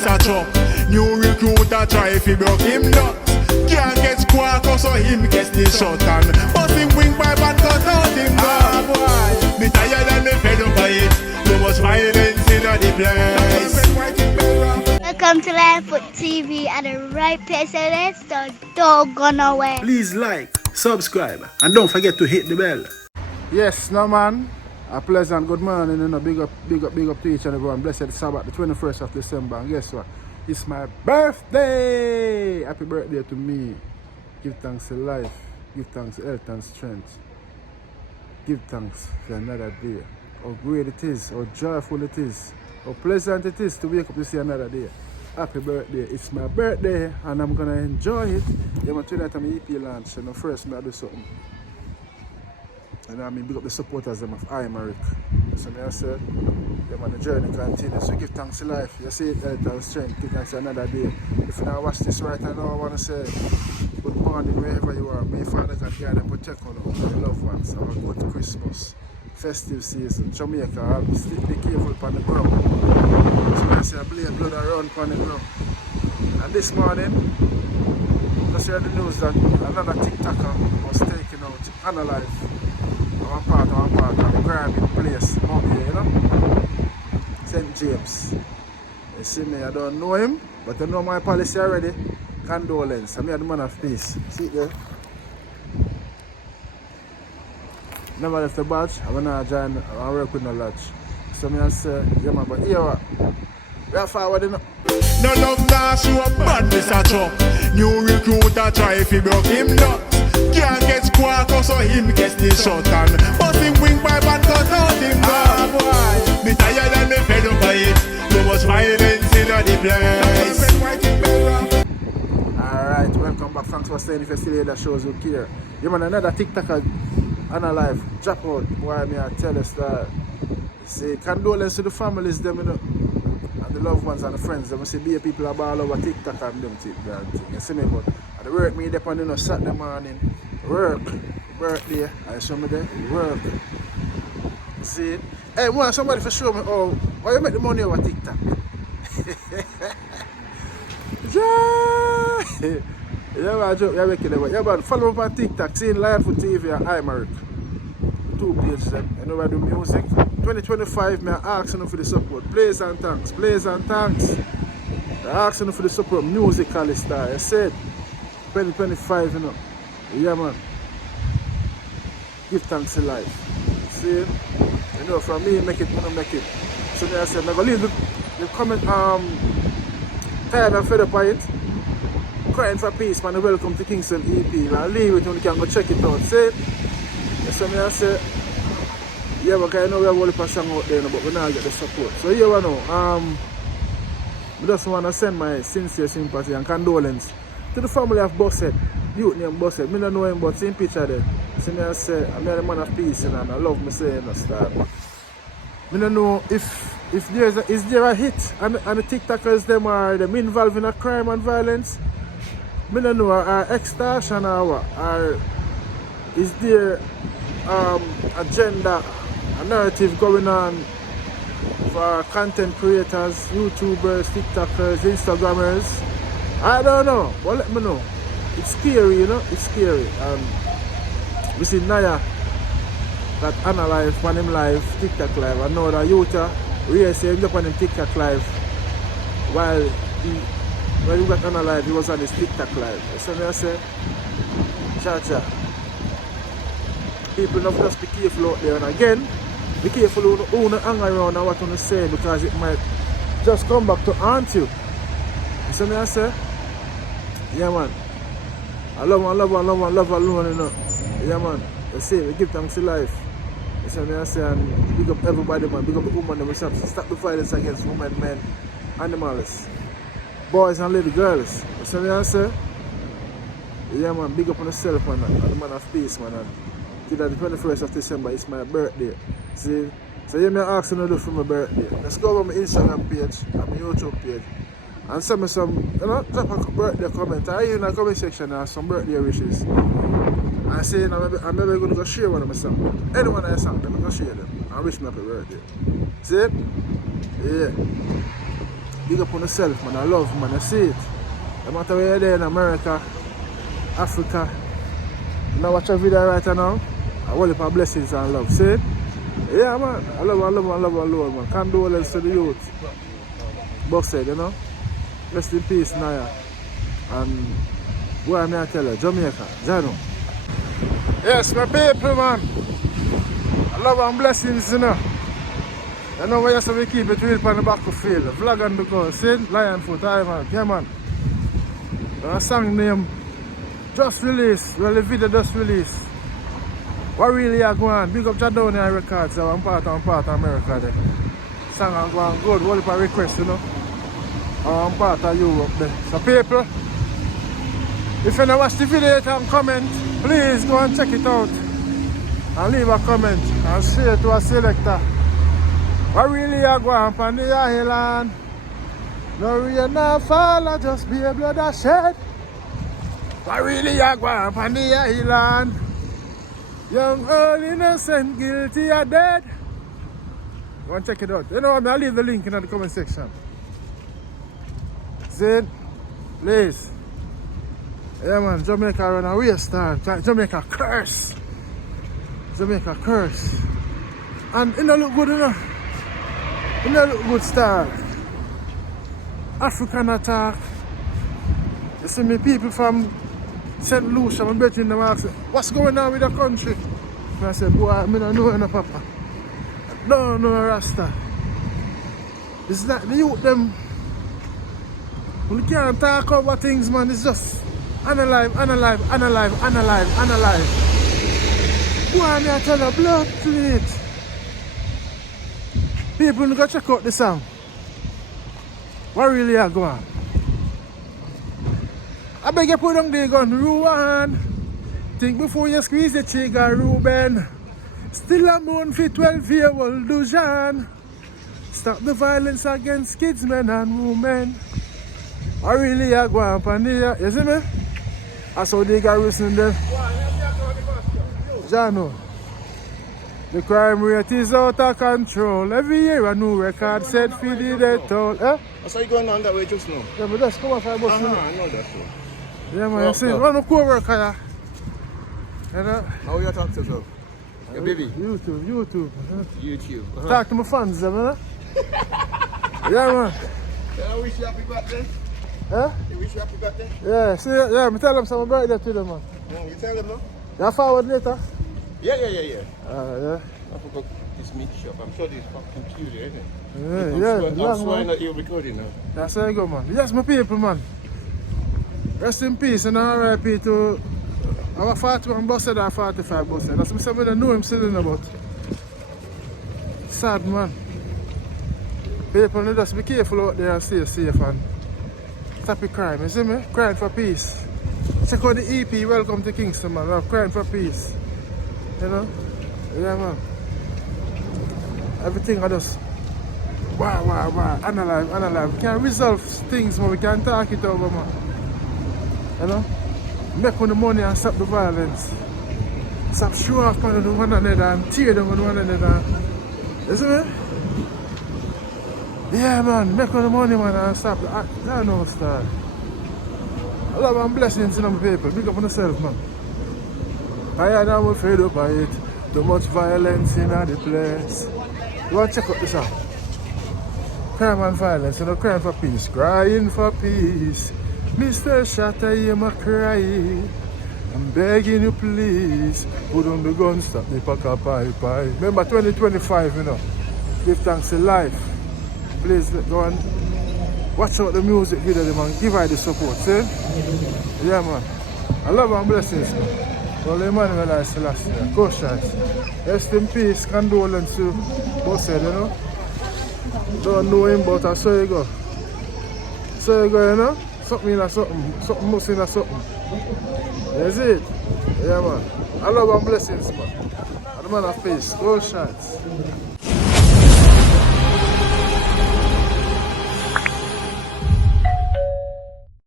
badness a chop. New recruiter try fi broke him duck. Can't get squawk so him gets the shot and bust him wing by bad cut out him boy. Me tired and me fed up by it. Too much violence in the place. Welcome to Livefoot TV at the right place, so let's don't go nowhere. Please like, subscribe, and don't forget to hit the bell. Yes, no man. A pleasant good morning and a big up to each and everyone. Blessed Sabbath, the 21st of December. And guess what? It's my birthday! Happy birthday to me. Give thanks to life. Give thanks to health and strength. Give thanks for another day. How great it is, how joyful it is, how pleasant it is to wake up to see another day. Happy birthday. It's my birthday and I'm gonna enjoy it. Yeah, man, tonight I'm EP launch and first I do something. And I mean, big up the supporters them of Imeric. So I said, yeah, man, the journey continues. So give thanks to life. You see it, health and strength. Give thanks to another day. If you now watch this right now, I want to say good morning wherever you are. May Father God guide and protect all of your loved ones. Have a good Christmas, festive season. Jamaica, I'll be careful upon the ground. So I say I bleed blood around upon the ground. And this morning, just heard the news that another TikToker was taken out, unalive. One part of the grimy place out here, you know? St. James. You see me, I don't know him, but I know my policy already. Condolence. I'm the man of peace. See it there? Never left the badge. I'm gonna join, I work with no lodge. So I say, yeah man, but here what? We are forward enough. No love now show up badness a chop. New recruiter try fi broke him duck. Can't get squawk so him gets the shot and bust him wing by bad cut out him boy. Me tired and me fed up by it. Too much violence in the place. Alright, welcome back. Thanks for staying. If you're still here, that shows you care. You man, another TikToker unalive. Drop out. Why me I tell us that? Say condolence to the families them, you know. And the loved ones and the friends. Them say be people about all over TikTok and them thing. You see me, but at the work me there on, you know, Saturday morning. Work there. I show me there. Work. See it? Hey, want somebody for show me how you make the money over TikTok? Yeah, man, joke, you're making it. Yeah, man, follow me on TikTok, seeing Livefoot TV and Imeric. 2 pages them. You know I do music. 2025, me I asking them for the support. Blaze and thanks. Blaze and thanks. I asking them for the support musically style. I said 2025, you know. Yeah, man. Give thanks to life. See? You know, from me make it, I'm gonna make it. So I said, I'm gonna leave the comment tired and fed up by it. Crying for peace, man. Welcome to Kingston EP. I'll leave it when you can go check it out. See? So I say, yeah, but I know we have all the song out there, but we now get the support. So here we know. I just want to send my sincere sympathy and condolence to the family of Busshead. Youth named Busshead. I don't know him, but same picture there. So I say, I'm a man of peace and I love me saying that stuff. I don't know if there a hit and the TikTokers them are them involved in a crime and violence. I don't know, are extortion or what? Or is there agenda, a narrative going on for content creators, YouTubers, TikTokers, Instagrammers? I don't know, but let me know. It's scary, you know, it's scary. We see Naya that unalive on him live, TikTok live. I know that youth really say up on him TikTok live while when he got unalive, he was on his TikTok live. So I say, cha. People have just be careful out there, and again, be careful who you hang around and what you say, because it might just come back to haunt you. So I say, yeah man, I love alone, you know. Yeah man, I say, we give thanks to life. So I say, and big up everybody man, big up the woman themselves, stop the violence against women, men, animals, boys and little girls. So I say, yeah man, big up on yourself man, and the man of peace man. And the 21st of December is my birthday. See? So you may ask me to do for my birthday. Let's go over my Instagram page and my YouTube page and send me some, you know, drop a birthday comment. I in the comment section and some birthday wishes. And say, I'm maybe going to go share one of my songs. Anyone I song, I'm going to share them and wish me happy birthday. See it? Yeah. big up on yourself, man. I love, man. I see it. No matter where you're there in America, Africa, you know, watch a video right now. I want for blessings and love. See it? Yeah, man. I love, man. Condolence to the youth. Busshead, you know. Rest in peace, Naya. And what am I tell you? Jamaica, Jano. Yes, my people, man. I love and blessings, you know. You know where you say we keep it real on the battlefield. Vlog and because, see? Lion foot, aye, man. Yeah, man. A song name just released. Well, the video just released. What really are going on? Big up Jadoni Records. So I'm part of America there. Song are going good. What if I request, you know? I'm part of Europe there. So people, if you don't watch the video and comment, please go and check it out. And leave a comment and share to a selector. What really are going on the island? No rain no fall, just be a blood a shed. What really are going on the island? Young, old, innocent, guilty or dead. Go and check it out. You know what, I'll leave the link in the comment section. See it? Please. Yeah, man, Jamaica run a waste time. Jamaica curse. Jamaica curse. And it don't look good, you know. It don't look good style. African attack. You see me people from St. Lucia, I'm betting them ask, what's going on with the country? And I said, boy, I don't know, no, papa. No, Rasta. It's like the youth them. We can't talk about things, man. It's just analyze. Boy, I tell you, blood plate. People go check out the song. What really are going on? I beg you put on the gun, Ruan. Think before you squeeze the trigger, Ruben. Still a moon for 12-year-old Dujan. Stop the violence against kids, men and women. I really are going on here. You see me? I saw the guy listening there. Jano. The crime rate is out of control. Every year a new record set for the death toll. Eh? I saw you going on that way just now. Yeah, but let's come off our bus. I know that so. Yeah, man, you see, one of co-worker. You know? How you talk to yourself? Your baby? YouTube. YouTube. Talk to my fans, you know? Yeah, man. I wish you happy birthday. Huh? You wish you happy birthday? Yeah, see, yeah, I tell them some birthday to them, man. You tell them no? You forward later? Yeah. Yeah. I forgot this meat shop. I'm sure this fucking computer, isn't it? Yeah. I'm swearing that you're recording now. That's how you go, man. Yes, my people, man. Rest in peace and RIP to our 41 Busshead and 45 Busshead. That's what somebody know him saying about. Sad, man. People need just be careful out there and stay safe and stop the crime. You see me? Crime for peace. Check out the EP, Welcome to Kingston, man. Love crime for peace. You know? Yeah, man. Everything I just analyze. We can resolve things, man. We can talk it over, man. You know? Make on the money and stop the violence. Stop show off on one another and tear them on one another. You see me? Yeah, man. Make on the money, man, and stop the act. I know, star. I love and blessings in my people. Big up on yourself, man. I am afraid of it. Too much violence in the place. You want to check out this song? Crime and violence, you know, crime for peace. Crying for peace. Mr. Shatter, I am a cry. I'm begging you, please. Put on the gun, stop the packer pie. Remember 2025, you know. Give thanks to life. Please go and watch out the music video, man. Give her the support, see? Yeah, man. I love and blessings, man. Well, Emmanuel I still last year. Cautious. Rest in peace, condolence to Busshead, you know. Don't know him, but I saw you go. So you go, you know. Something in a something. Something must in a something. That's it. Yeah, man. I love and blessings, man. And the man of peace. Cautious.